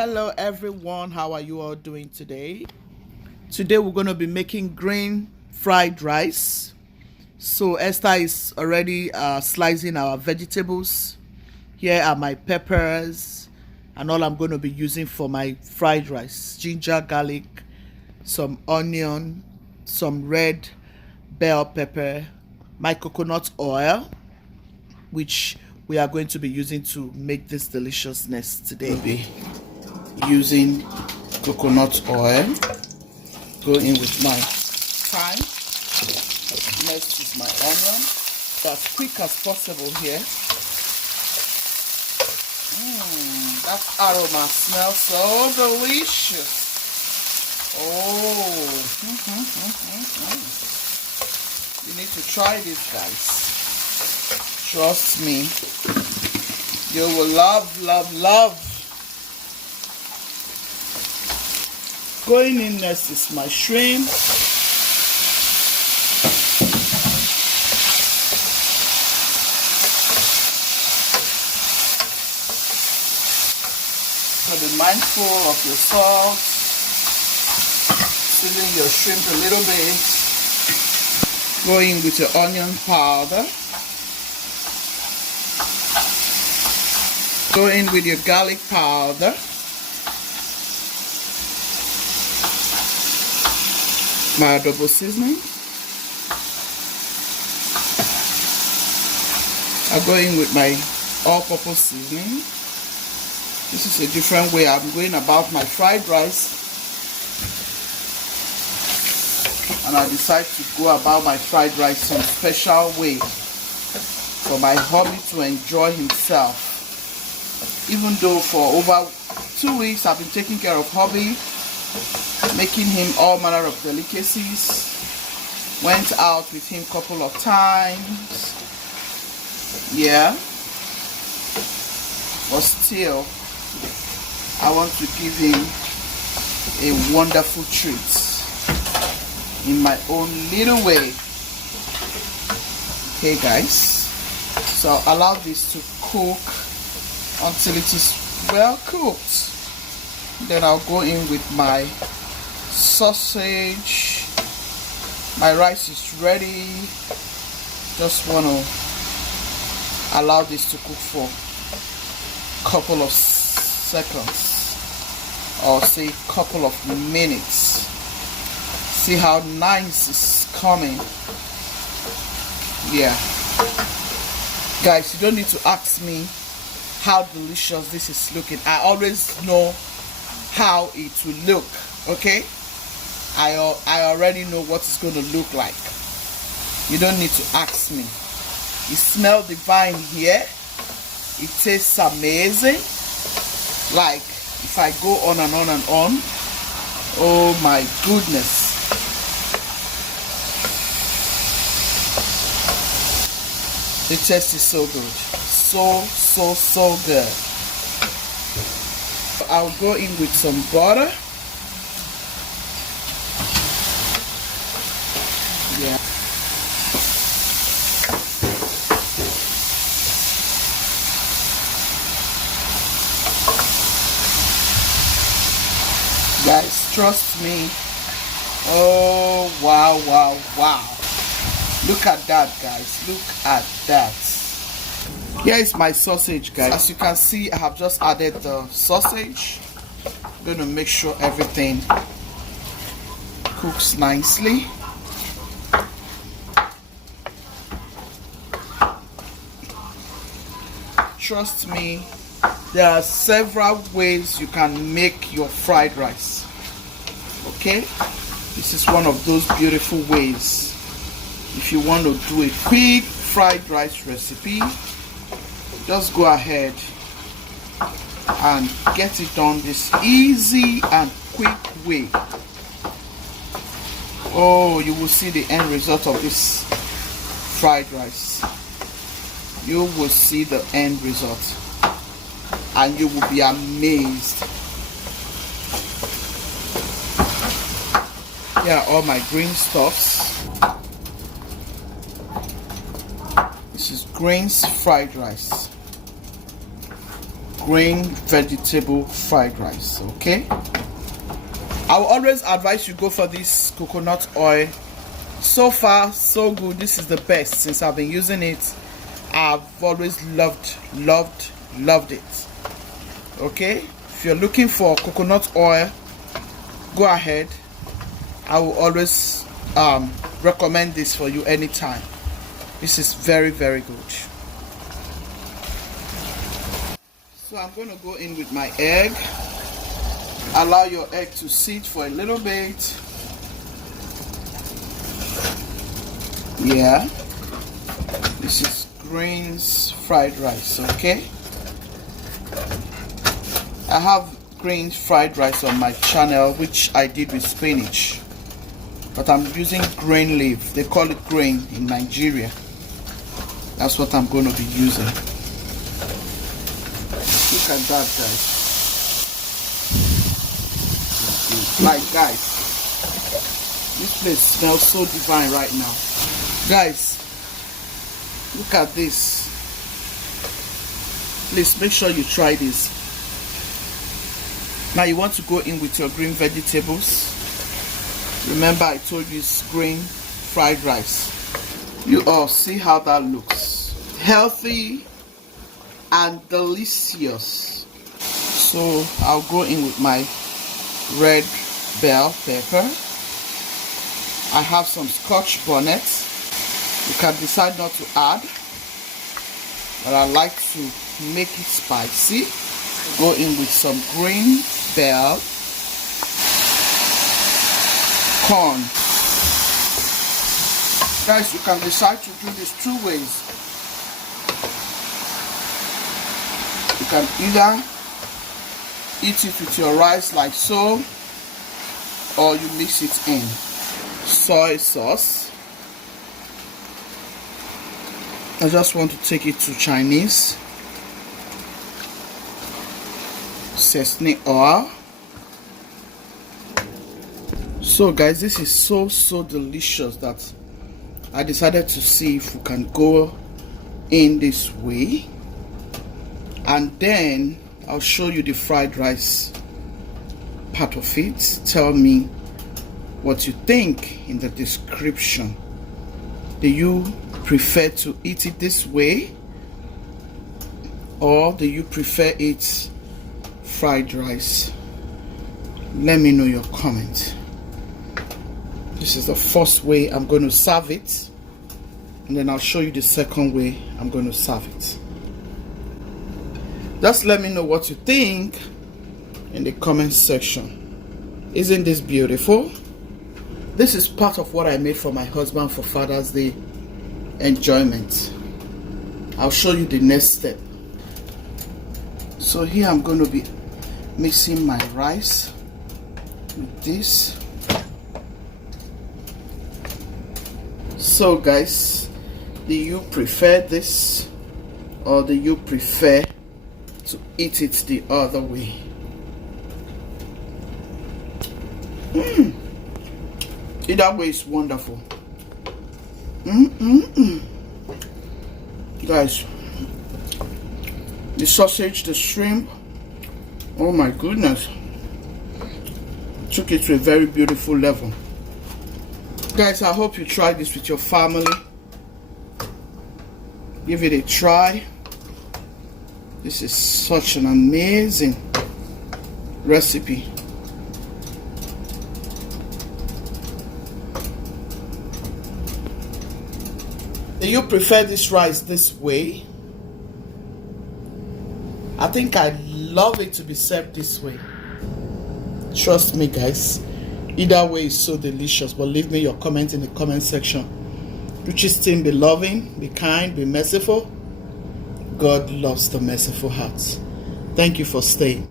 Hello everyone, how are you all doing today? Today we're going to be making green fried rice. So Esther is already slicing our vegetables. Here are my peppers and all I'm going to be using for my fried rice: ginger, garlic, some onion, some red bell pepper, my coconut oil, which we are going to be using to make this deliciousness today. We'll be using coconut oil. Go in with my thyme. Next is my onion. As quick as possible here. That aroma smells so delicious. Oh, you need to try this, guys. Trust me, you will love, love, love. Going in next is my shrimp. So be mindful of your salt. Season your shrimp a little bit. Go in with your onion powder. Go in with your garlic powder. My double seasoning. I'll go in with my all-purpose seasoning. This is a different way I'm going about my fried rice. And I decide to go about my fried rice in a special way for my hubby to enjoy himself. Even though for over 2 weeks I've been taking care of hubby, making him all manner of delicacies. Went out with him a couple of times. Yeah. But still, I want to give him a wonderful treat in my own little way. Okay, guys. So I'll allow this to cook until it is well cooked. Then I'll go in with my sausage. My rice is ready. Just want to allow this to cook for a couple of seconds, or say a couple of minutes. See how nice it's coming. Yeah, guys, you don't need to ask me how delicious this is looking. I always know how it will look. Okay, I already know what it's going to look like. You don't need to ask me. It smells divine here. It tastes amazing. Like, if I go on and on and on, oh my goodness. The taste is so good. So good. I'll go in with some butter. Yeah. Guys, trust me. Oh, wow. Look at that, guys. Look at that. Here is my sausage, guys. As you can see, I have just added the sausage. I'm going to make sure everything cooks nicely. Trust me, there are several ways you can make your fried rice. Okay? This is one of those beautiful ways. If you want to do a quick fried rice recipe, just go ahead and get it done this easy and quick way. Oh, you will see the end result of this fried rice. You will see the end result and you will be amazed. Here are all my green stuffs. This is greens fried rice. green vegetable fried rice. Okay, I will always advise you go for this coconut oil. So far so good. This is the best since I've been using it. I've always loved it. Okay, if you're looking for coconut oil, go ahead. I will always recommend this for you anytime. This is very good. So I'm going to go in with my egg. Allow your egg to sit for a little bit. Yeah, this is greens fried rice. Okay, I have greens fried rice on my channel, which I did with spinach, but I'm using green leaf. They call it green in Nigeria. That's what I'm going to be using. Look at that, guys. Like, guys, this place smells so divine right now. Guys, look at this. Please make sure you try this. Now you want to go in with your green vegetables. Remember I told you it's green fried rice. You all see how that looks. Healthy and delicious. So I'll go in with my red bell pepper. I have some scotch bonnet. You can decide not to add, but I like to make it spicy. Go in with some green bell corn. Guys, you can decide to do this two ways. You can either eat it with your rice like so, or you mix it in. Soy sauce. I just want to take it to Chinese. Sesame oil. So guys, this is so delicious that I decided to see if we can go in this way, and then I'll show you the fried rice part of it. Tell me what you think in the description. Do you prefer to eat it this way, or do you prefer it fried rice? Let me know your comment. This is the first way I'm going to serve it, and then I'll show you the second way I'm going to serve it. Just let me know what you think in the comment section. Isn't this beautiful? This is part of what I made for my husband for Father's Day enjoyment. I'll show you the next step. So here I'm going to be mixing my rice with this. So guys, do you prefer this, or do you prefer to eat it the other way? Either way is wonderful. Guys, the sausage, the shrimp, oh my goodness, took it to a very beautiful level. Guys, I hope you try this with your family. Give it a try. This is such an amazing recipe. Do you prefer this rice this way? I think I love it to be served this way. Trust me, guys. Either way is so delicious. But leave me your comment in the comment section. Richie's team, be loving, be kind, be merciful. God loves the merciful hearts. Thank you for staying.